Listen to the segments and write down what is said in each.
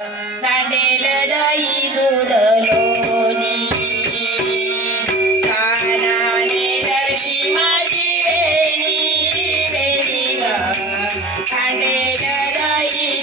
सांडेल जाई दूध लोणी कानाने धरली माझी वेणी वेणी ग. सांडेल जाई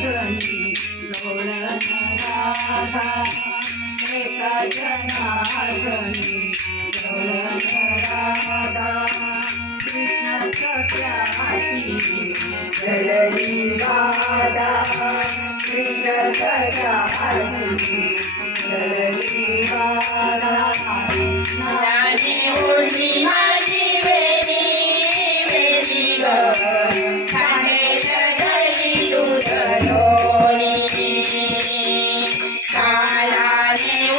आढळणी गौळधराधा एका जनार्दनी गौळधराधा कृष्ण सख्याची जळली राधा कृष्ण सख्याची जळली राधा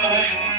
Thank you.